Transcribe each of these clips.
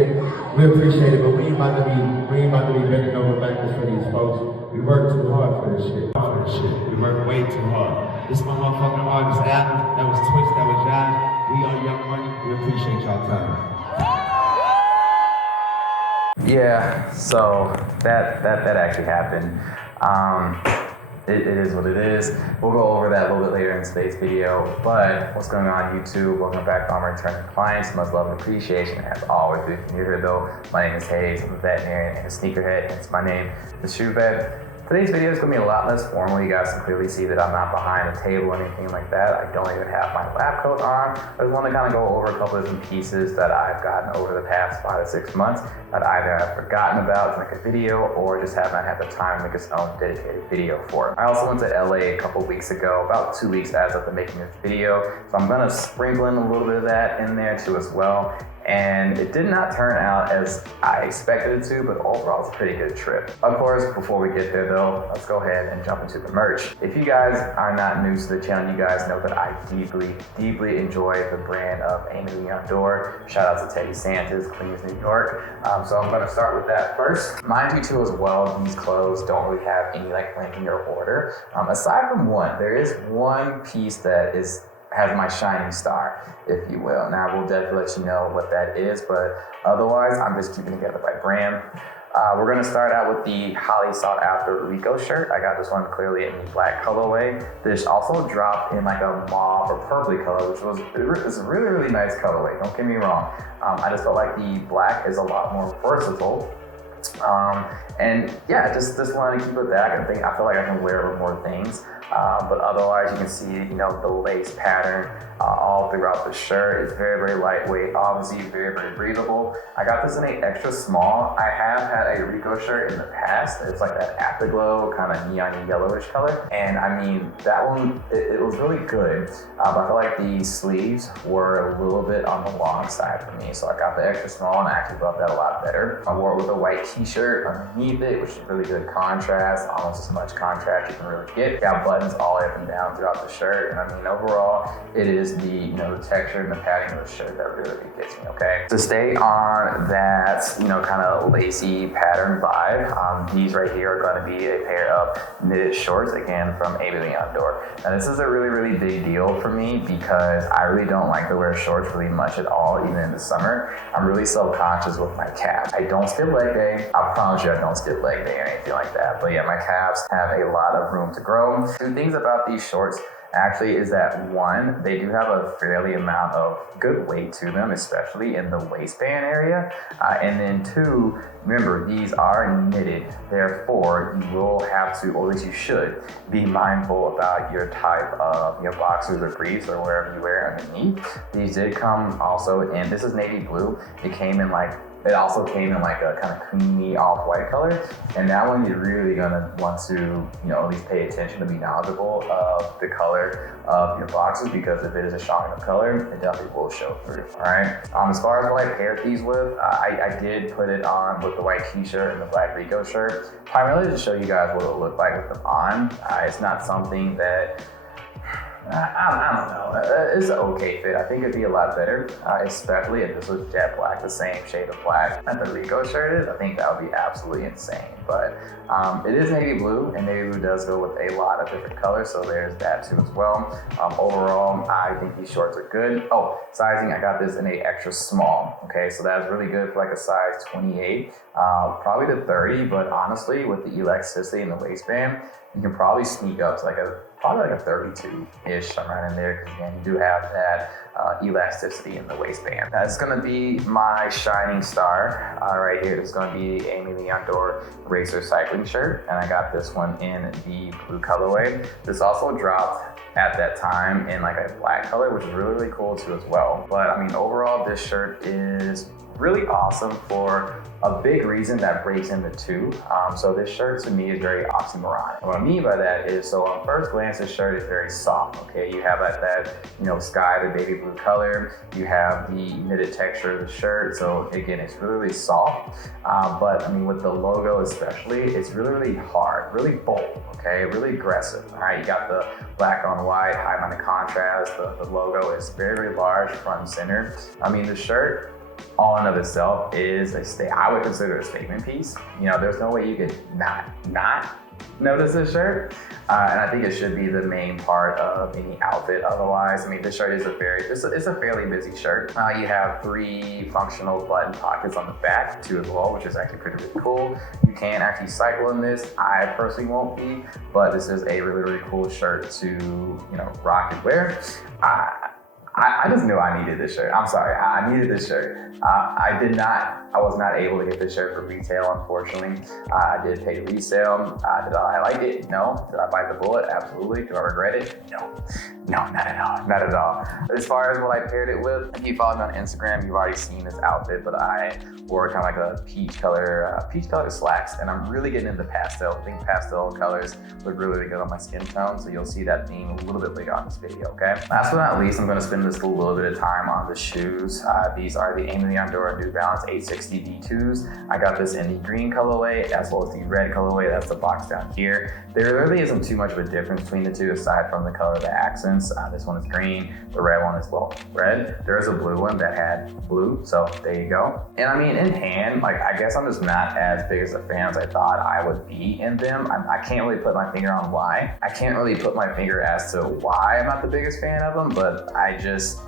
We appreciate it, but we ain't about to be bending over backwards for these folks. We work too hard for this shit. We work way too hard. This is my motherfucking artist Adam. That was Twitch. That was Josh. We are Young Money. We appreciate y'all time. Yeah, so that actually happened. It is what it is. We'll go over that a little bit later in today's video. But what's going on YouTube? Welcome back to all my returning clients. Much love and appreciation as always. If you're here though, my name is Hayes. I'm a veterinarian and a sneakerhead. Hence my name, TheShoeVet. Today's video is going to be a lot less formal. You guys can clearly see that I'm not behind a table or anything like that. I don't even have my lab coat on. I just want to kind of go over a couple of different pieces that I've gotten over the past 5 to 6 months that either I've forgotten about to make a video or just have not had the time to make its own dedicated video for. I also went to LA a couple weeks ago, about 2 weeks as of the making this video. So I'm going to sprinkle in a little bit of that in there too as well. And it did not turn out as I expected it to, but overall it's a pretty good trip. Of course, before we get there though, let's go ahead and jump into the merch. If you guys are not new to the channel, you guys know that I deeply enjoy the brand of Amy the Outdoor. Shout out to Teddy Santis, Queens, New York. So I'm gonna start with that first. Mind you too as well, these clothes don't really have any like linking or order. Aside from one, there is one piece that has my shining star, if you will. Now I will definitely let you know what that is, but otherwise I'm just keeping together by brand. We're gonna start out with the highly sought after Rico shirt. I got this one clearly in the black colorway. This also dropped in like a mauve or purpley color, which was a really nice colorway, don't get me wrong. I just felt like the black is a lot more versatile. And yeah, just wanted to keep it that. I feel like I can wear more things. But otherwise you can see, you know, the lace pattern all throughout the shirt. It's very lightweight, obviously very breathable. I got this in an extra small. I have had a Rico shirt in the past. It's like that afterglow kind of neon yellowish color. And I mean, that one, it was really good. I feel like the sleeves were a little bit on the long side for me. So I got the extra small and I actually loved that a lot better. I wore it with a white t-shirt underneath it, which is really good contrast, almost as much contrast you can really get. Got buttons all up and down throughout the shirt. And I mean, overall, it is the, you know, the texture and the padding of the shirt that really gets me, okay? To stay on that, you know, kind of lacy pattern vibe, these right here are gonna be a pair of knitted shorts, again, from Amy the Outdoor. Now this is a really big deal for me because I really don't like to wear shorts really much at all, even in the summer. I'm really self-conscious with my calves. I don't skip leg day. I promise you I don't skip leg day or anything like that. But yeah, my calves have a lot of room to grow. Two things about these shorts actually is that one, they do have a fairly amount of good weight to them, especially in the waistband area. And then two, remember, these are knitted. Therefore, you will have to, or at least you should, be mindful about your type of your boxers or briefs or wherever you wear underneath. These did come also in, this is navy blue. It also came in like a kind of creamy off-white color. And that one you're really gonna want to, you know, at least pay attention to be knowledgeable of the color of your boxes, because if it is a strong enough color, it definitely will show through, all right? As far as what I paired these with, I did put it on with the white t-shirt and the black Rico shirt, primarily to show you guys what it'll look like with them on. It's not something that, I don't know, it's an okay fit. I think it'd be a lot better, especially if this was jet black, the same shade of black that the Rico shirt is. I think that would be absolutely insane. But it is navy blue, and navy blue does go with a lot of different colors, so there's that too as well. Overall, I think these shorts are good. Oh, sizing, I got this in a extra small, okay? So that's really good for like a size 28, probably to 30, but honestly, with the elasticity in the waistband, you can probably sneak up to probably like a 32-ish, around in there, because again, you do have that elasticity in the waistband. That's gonna be my shining star right here. This is gonna be Amy the Outdoor Racer cycling shirt, and I got this one in the blue colorway. This also dropped at that time in like a black color, which is really cool too as well. But I mean, overall, this shirt is really awesome for a big reason that breaks into two. So this shirt to me is very oxymoron. And what I mean by that is, so on first glance, this shirt is very soft, okay? You have like that, you know, sky, the baby blue color. You have the knitted texture of the shirt. So again, it's really soft. But I mean, with the logo especially, it's really hard, really bold, okay? Really aggressive, all right? You got the black on white, high amount of contrast. The logo is very large, front and center. I mean, the shirt, all in of itself is I would consider it a statement piece. You know, there's no way you could not notice this shirt. And I think it should be the main part of any outfit otherwise. I mean, this shirt is it's a fairly busy shirt. You have 3 functional button pockets on the back, 2 as well, which is actually pretty cool. You can actually cycle in this. I personally won't be, but this is a really cool shirt to, you know, rock and wear. I just knew I needed this shirt. I'm sorry, I needed this shirt. I was not able to get this shirt for retail, unfortunately. I did pay resale. Did I like it? No. Did I bite the bullet? Absolutely. Do I regret it? No, not at all. As far as what I paired it with, if you follow me on Instagram, you've already seen this outfit, but I wore kind of like a peach color slacks, and I'm really getting into pastel. I think pastel colors look really good on my skin tone, so you'll see that theme a little bit later on this video, okay? Last but not least, I'm gonna spend just a little bit of time on the shoes. These are the Aiming the Andorra New Balance 860 D2s. I got this in the green colorway as well as the red colorway. That's the box down here. There really isn't too much of a difference between the two aside from the color of the accents. This one is green, the red one is, well, red. There is a blue one that had blue, so there you go. And I mean, in hand, like, I guess I'm just not as big as a fan as I thought I would be in them. I can't really put my finger on why. I can't really put my finger as to why I'm not the biggest fan of them, but I just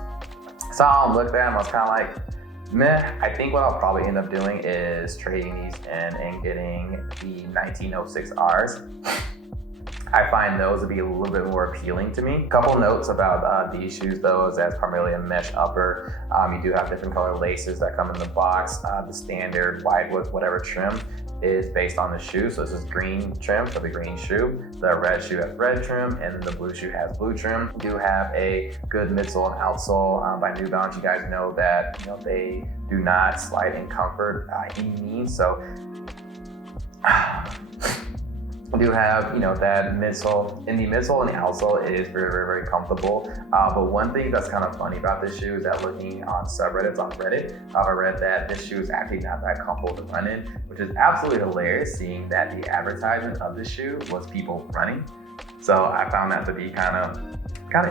saw them, looked at them, I was kind of like, meh. I think what I'll probably end up doing is trading these in and getting the 1906Rs. I find those to be a little bit more appealing to me. Couple notes about these shoes though, is that's primarily a mesh upper. You do have different color laces that come in the box. The standard wide width, whatever trim is based on the shoe. So this is green trim for the green shoe. The red shoe has red trim, and the blue shoe has blue trim. You do have a good midsole and outsole by New Balance. You guys know that, you know, they do not slide in comfort any means. So we do have, you know, that midsole. In the midsole and the outsole, it is very comfortable. But one thing that's kind of funny about this shoe is that looking on subreddits on Reddit, I read that this shoe is actually not that comfortable to run in, which is absolutely hilarious, seeing that the advertisement of the shoe was people running. So I found that to be kind of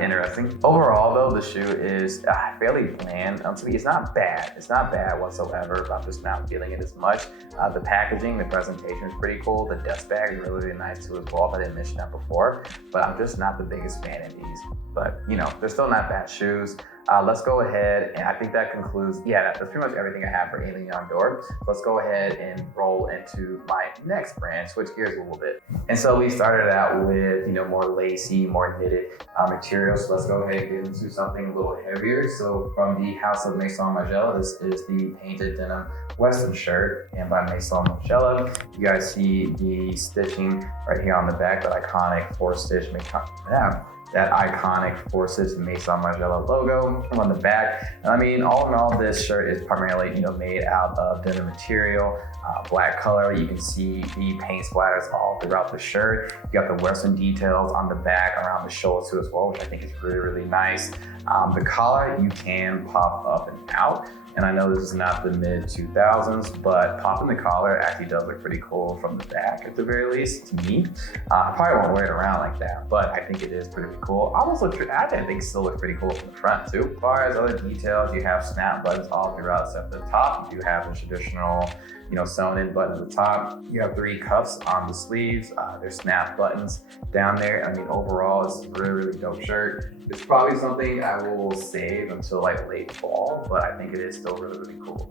interesting. Overall though, the shoe is fairly bland. To me, it's not bad. It's not bad whatsoever, but I'm just not feeling it as much. The packaging, the presentation is pretty cool. The dust bag is really nice too as well. I didn't mention that before, but I'm just not the biggest fan of these. But you know, they're still not bad shoes. Let's go ahead, and I think that concludes, that's pretty much everything I have for Aiming the Andorra. Let's go ahead and roll into my next brand, switch gears a little bit. And so we started out with, you know, more lacy, more knitted material. So let's go ahead and get into something a little heavier. So from the House of Maison Margiela, this is the painted denim Western shirt, and by Maison Margiela. You guys see the stitching right here on the back, that iconic that iconic 4-stitch Maison Margiela logo on the back. And I mean, all in all, this shirt is primarily, you know, made out of denim material, black color. You can see the paint splatters all throughout the shirt. You got the Western details on the back around the shoulder too as well, which I think is really nice. The collar you can pop up and out. And I know this is not the mid 2000s, but popping the collar actually does look pretty cool from the back at the very least, to me. I probably won't wear it around like that, but I think it is pretty cool. I think it still looks pretty cool from the front too. As far as other details, you have snap buttons all throughout, except the top. You have the traditional, you know, sewn in button at the top. You have 3 cuffs on the sleeves. There's snap buttons down there. I mean, overall, it's a really dope shirt. It's probably something I will save until like late fall, but I think it is still really cool.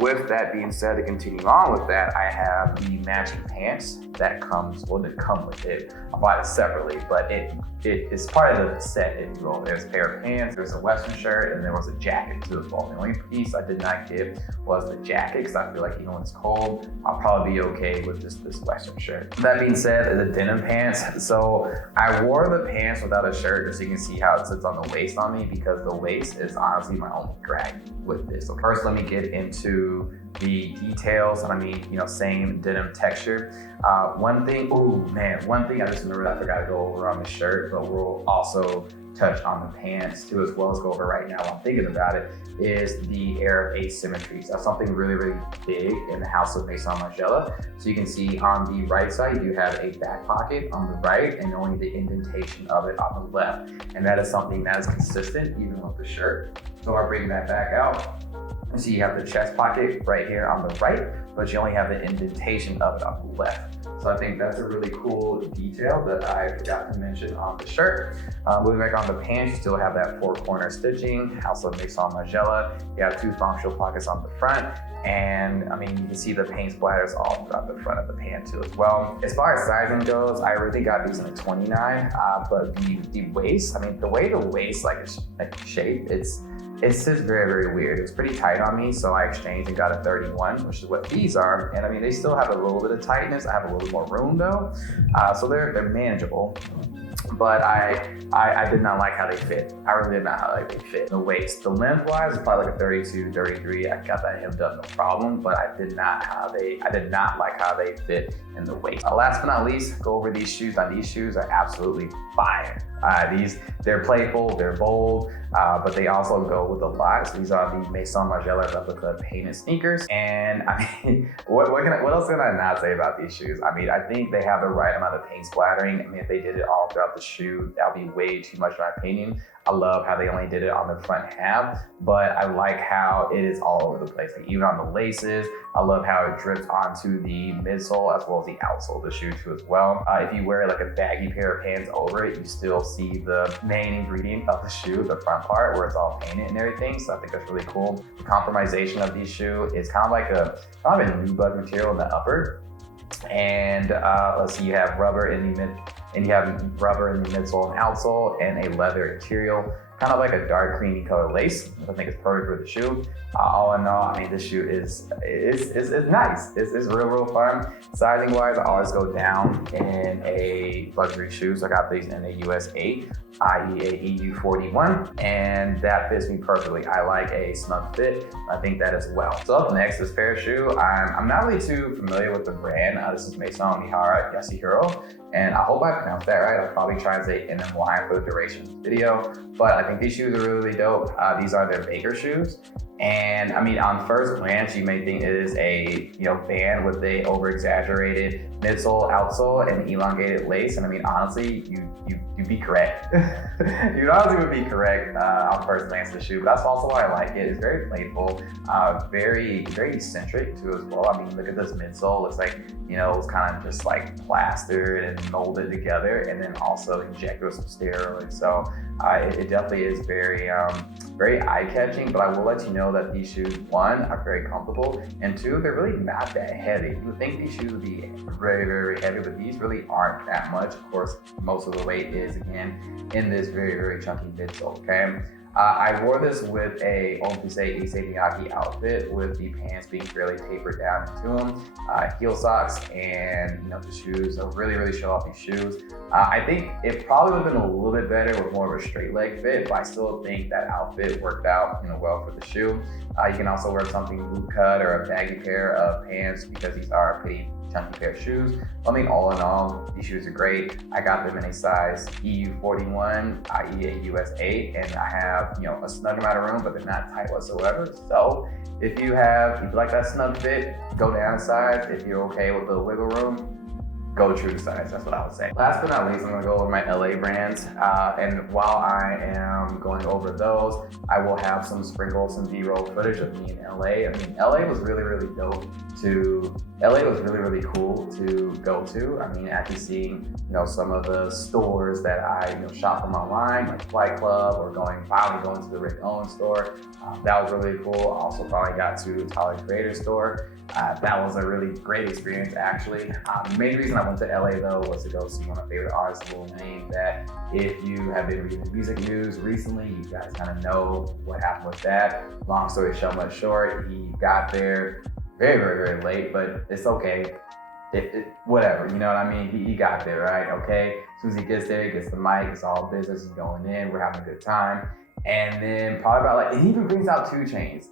With that being said, to continue on with that, I have the matching pants that come with it. I'll buy it separately, but it is part of the set, if you will. There's a pair of pants, there's a Western shirt, and there was a jacket too as well. The only piece I did not get was the jacket, because I feel like even when it's cold, I'll probably be okay with just this Western shirt. That being said, the denim pants. So I wore the pants without a shirt, just so you can see how it sits on the waist on me, because the waist is honestly my only drag with this. So first, let me get into the details. I mean, you know, same denim texture. One thing I just remembered I forgot to go over on the shirt, but we'll also touch on the pants too, as well as go over right now while I'm thinking about it, is the air of asymmetry. So that's something really big in the House of Maison Margiela. So you can see on the right side, you do have a back pocket on the right and only the indentation of it on the left. And that is something that is consistent even with the shirt. So I bring that back out. So you have the chest pocket right here on the right, but you only have the indentation of it on the left. So I think that's a really cool detail that I forgot to mention on the shirt. Moving back on the pants, you still have that 4-corner stitching, also Maison Margiela. You have 2 functional pockets on the front. And I mean, you can see the paint splatters all throughout the front of the pant too as well. As far as sizing goes, I really got these in a 29, but the waist, I mean, the way the waist is shaped, it's just very, very weird. It was pretty tight on me, so I exchanged and got a 31, which is what these are. And I mean, they still have a little bit of tightness. I have a little more room though, so they're manageable. But I did not like how they fit. I really did not like how they fit. The waist, the length-wise, is probably like a 32, 33. I got that hemmed up, no problem. But I did not like how they fit in the waist. Last but not least, go over these shoes. Now these shoes are absolutely fire. They're playful, they're bold, but they also go with a lot. So these are the Maison Margiela replica painted sneakers. And I mean, what else can I not say about these shoes? I mean, I think they have the right amount of paint splattering. I mean, if they did it all throughout the shoe, that would be way too much in my opinion. I love how they only did it on the front half, but I like how it is all over the place. Like even on the laces, I love how it drips onto the midsole as well as the outsole of the shoe too as well. If you wear like a baggy pair of pants over it, you still see the main ingredient of the shoe, the front part where it's all painted and everything. So I think that's really cool. The compromisation of these shoes is kind of like a nubuck material in the upper. And let's see, you have rubber in the midsole and outsole, and a leather material, kind of like a dark creamy color lace. I think it's perfect for the shoe. All in all, I mean, this shoe is nice. It's real fun. Sizing wise, I always go down in a luxury shoe. So I got these in a US 8, i.e. a EU 41, and that fits me perfectly. I like a snug fit. I think that as well. So up next, this pair of shoe, I'm not really too familiar with the brand. This is Maison Mihara Yasuhiro, and I hope I pronounced that right. I'll probably try and say NMY for the duration of the video, but I think these shoes are really dope. These are their Baker shoes. And I mean, on first glance, you may think it is a band with a over-exaggerated midsole, outsole, and elongated lace. And I mean, honestly, you'd be correct. You honestly would be correct on first glance of the shoe. But that's also why I like it. It's very playful, very eccentric too as well. I mean, look at this midsole. Looks like it's kind of just like plastered and molded together, and then also injected with some steroids. So it definitely is very eye-catching. But I will let you know that these shoes, 1, are very comfortable, and 2, they're really not that heavy. You would think these shoes would be very, very heavy, but these really aren't that much. Of course, most of the weight is, again, in this very, very chunky midsole, okay? I wore this with a Ompuse Issei Miyake outfit, with the pants being fairly tapered down into them, heel socks, and the shoes. So really show off these shoes. I think it probably would have been a little bit better with more of a straight leg fit, but I still think that outfit worked out well for the shoe. You can also wear something boot cut or a baggy pair of pants, because these are a pretty chunky pair of shoes. I mean, all in all, these shoes are great. I got them in a size EU 41, i.e. a US 8, and I have a snug amount of room, but they're not tight whatsoever. So if you like that snug fit, go down a size. If you're okay with the wiggle room, go true to size. That's what I would say. Last but not least, I'm gonna go over my LA brands. And while I am going over those, I will have some B-roll footage of me in LA. I mean, LA was really dope LA was really cool to go to. I mean, actually seeing, some of the stores that I, shop from online, like Flight Club, or finally going to the Rick Owens store. That was really cool. I also finally got to Tyler Creator store. That was a really great experience, actually. The main reason I went to LA though was to go see one of my favorite artists, Lil Wayne, that if you have been reading the music news recently, you guys kind of know what happened with that. Long story short, he got there very late, but it's okay. Whatever, you know what I mean? He got there, right? Okay. As soon as he gets there, he gets the mic, it's all business, he's going in, we're having a good time. And then probably about he even brings out 2 Chainz.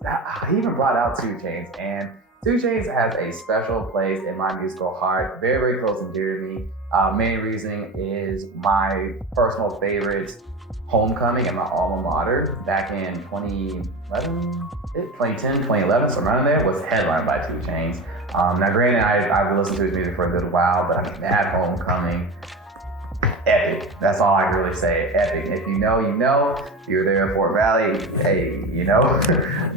He even brought out 2 Chainz, and 2 Chainz has a special place in my musical heart, very close and dear to me. Main reason is my personal favorite homecoming at my alma mater back in 2010, 2011, so around there, was headlined by 2 Chainz. Now granted, I've listened to his music for a good while, but I mean, that homecoming, epic. That's all I can really say, epic. If you know, you know. If you're there at Fort Valley, hey,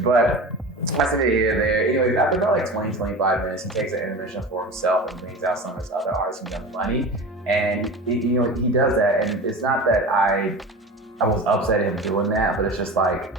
But That's it here and there. You know, after about like 20, 25 minutes, he takes an intermission for himself and brings out some of his other artists and Young Money. And you know, he does that. And it's not that I was upset at him doing that, but it's just like,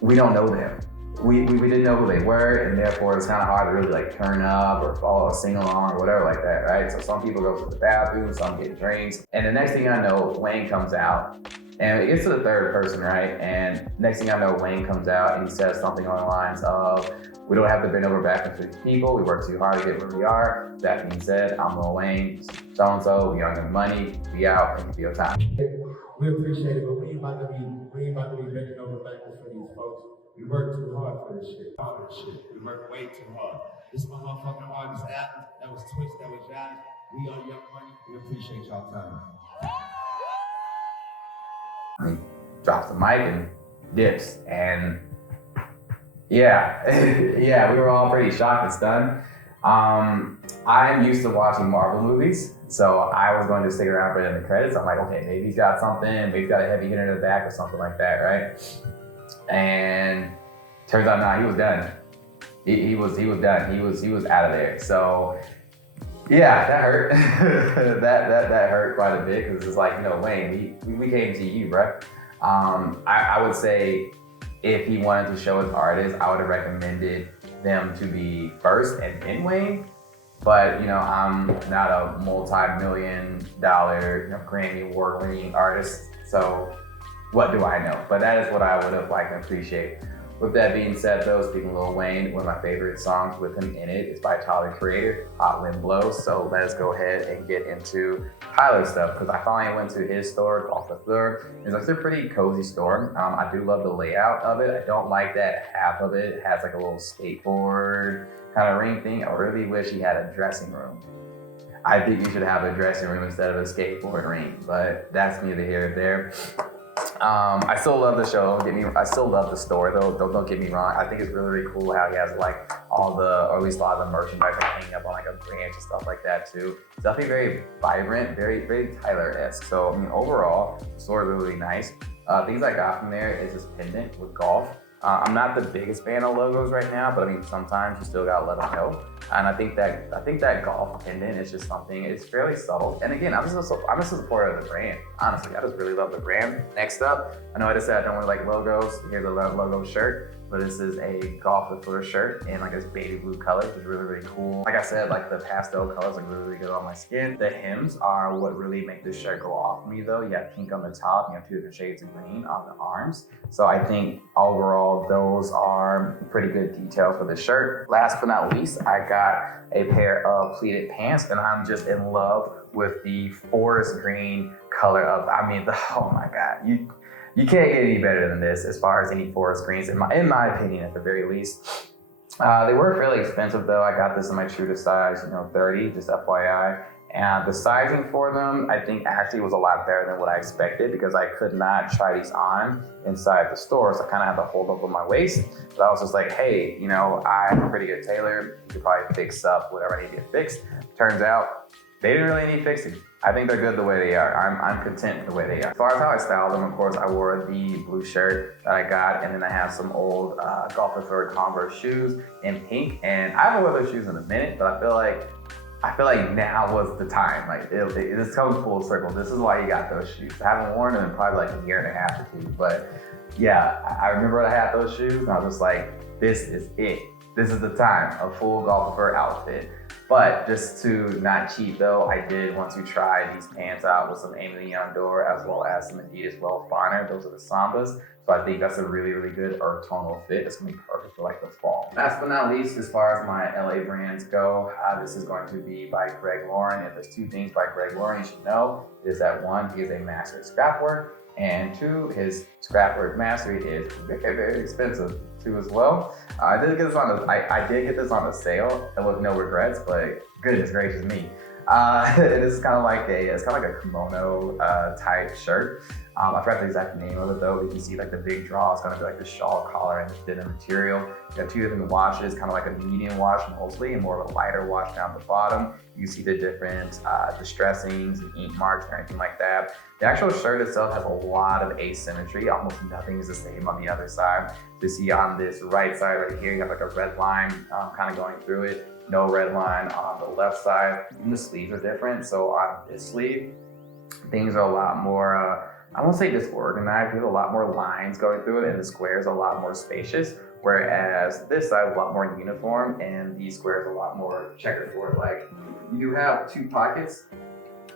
we don't know them. We didn't know who they were, and therefore it's kind of hard to really like turn up or follow a sing along or whatever like that, right? So some people go to the bathroom, some get drinks, and the next thing I know, Wayne comes out, and it gets to the third person, right? And next thing I know, Wayne comes out and he says something along the lines of, "We don't have to bend over backwards for these people. We work too hard to get where we are. That being said, I'm Lil Wayne, so-and-so, we Young Money, we out, thank you for your time." We appreciate it, but we ain't about to be bending over backwards for these folks. We work too hard for this shit. We work way too hard. This is my motherfucking artist Adam. That was Twitch, that was Jazz. We are Young Money. We appreciate y'all time. He drops the mic and dips, and yeah, yeah, we were all pretty shocked and stunned. I'm used to watching Marvel movies, so I was going to stick around for the end of the credits. I'm like, okay, maybe he's got something, maybe he's got a heavy hitter in the back or something like that, right? And turns out, nah, he was done. He was done. He was out of there. So yeah, that hurt. that hurt quite a bit, because it's like, you know, Wayne, we came to you, bro. I would say if he wanted to show his artists, I would have recommended them to be first and then Wayne. But you know, I'm not a multi-million-dollar, you know, Grammy award-winning artist, so what do I know? But that is what I would have liked and appreciate. With that being said, though, speaking of Lil Wayne, one of my favorite songs with him in it is by Tyler, the Creator, Hot Wind Blows. So let us go ahead and get into Tyler's stuff, because I finally went to his store, Off the Floor. It's like a pretty cozy store. I do love the layout of it. I don't like that half of it has like a little skateboard kind of ring thing. I really wish he had a dressing room. I think you should have a dressing room instead of a skateboard ring, but that's neither here nor there. I still love the show. I still love the store though. Don't get me wrong. I think it's really, really cool how he has like all the, or at least a lot of the merchandise like hanging up on like a branch and stuff like that too. It's definitely very vibrant, very, very Tyler-esque. So I mean, overall, the store is really, really nice. Things I got from there is this pendant with golf. I'm not the biggest fan of logos right now, but I mean, sometimes you still gotta let them know. And I think that golf pendant is just something, it's fairly subtle. And again, I'm just a supporter of the brand. Honestly, I just really love the brand. Next up, I know I just said I don't really like logos. Here's a logo shirt, but this is a Golf the Floor shirt in like this baby blue color, which is really, really cool. Like I said, like the pastel colors look really, really good on my skin. The hems are what really make this shirt go off me though. You have pink on the top, you have 2 different shades of green on the arms. So I think overall, those are pretty good details for the shirt. Last but not least, I got a pair of pleated pants, and I'm just in love with the forest green color of, I mean, oh my God, you can't get any better than this as far as any forest greens, in my opinion, at the very least. They were fairly expensive though. I got this in my true to size, 30, just FYI. And the sizing for them, I think actually was a lot better than what I expected, because I could not try these on inside the store. So I kind of had to hold up on my waist. But I was just like, hey, I'm a pretty good tailor. You could probably fix up whatever I need to get fixed. Turns out they didn't really need fixing. I think they're good the way they are. I'm content with the way they are. As far as how I styled them, of course, I wore the blue shirt that I got, and then I have some old Golf the Floor Converse shoes in pink. And I haven't worn those shoes in a minute, but I feel like now was the time. Like this comes full circle. This is why you got those shoes. I haven't worn them in probably like a year and a half or 2, but yeah, I remember I had those shoes and I was just like, this is it. This is the time, a full Golf the Floor outfit. But just to not cheat though, I did want to try these pants out with some Amy Leondor as well as some Adidas Well Bonner. Those are the Sambas. So I think that's a really, really good earth tonal fit. It's gonna be perfect for like the fall. Last but not least, as far as my LA brands go, this is going to be by Greg Lauren. If there's 2 things by Greg Lauren you should know, is that 1, he is a master at scrap work, and 2, his scrap work mastery is very, very expensive too as well. I did get this on a sale, and with no regrets, but goodness gracious me. It is kind of like a kimono type shirt. I forgot the exact name of it though. You can see like the big draw is gonna be like the shawl collar and the denim material. You have two different washes, kind of like a medium wash mostly and more of a lighter wash down the bottom. You can see the different distressings and ink marks or anything like that. The actual shirt itself has a lot of asymmetry. Almost nothing is the same on the other side. You see on this right side right here, you have like a red line kind of going through it. No red line on the left side. And the sleeves are different. So on this sleeve, things are a lot more, I won't say disorganized, we have a lot more lines going through it and the squares are a lot more spacious. Whereas this side is a lot more uniform and these squares are a lot more checkerboard. Like you have two pockets.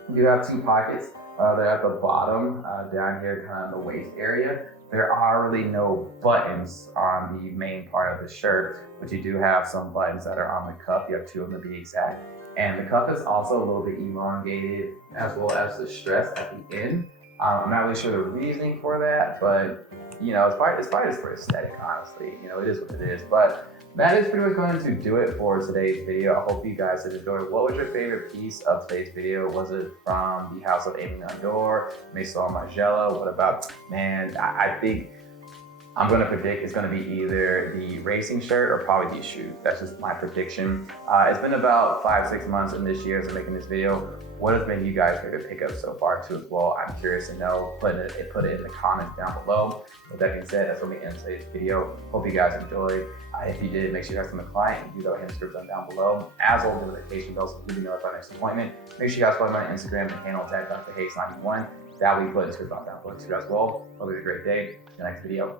They're at the bottom, down here kind of in the waist area. There are really no buttons on the main part of the shirt, but you do have some buttons that are on the cuff. You have two of them to be exact. And the cuff is also a little bit elongated as well as the stress at the end. I'm not really sure the reasoning for that, but you know, it's probably just for aesthetic, honestly. You know, it is what it is. But that is pretty much going to do it for today's video. I hope you guys did enjoy. What was your favorite piece of today's video? Was it from the House of Amy Nandor, Maison Margiela? What about, man, I think I'm going to predict it's going to be either the racing shirt or probably the shoe. That's just my prediction. It's been about 5-6 months in this year since making this video. What has been you guys' favorite pickups so far too as well? I'm curious to know. Put it in the comments down below. With that being said, that's what we end today's video. Hope you guys enjoyed. If you did, make sure you guys become a client and do that with Instagram down below. As well as the notification bell so you can be notified next appointment. Make sure you guys follow me on Instagram and handle tag Dr. Hayes 91. That will be put in the description down below too as well. Hope you have a great day. See you in the next video.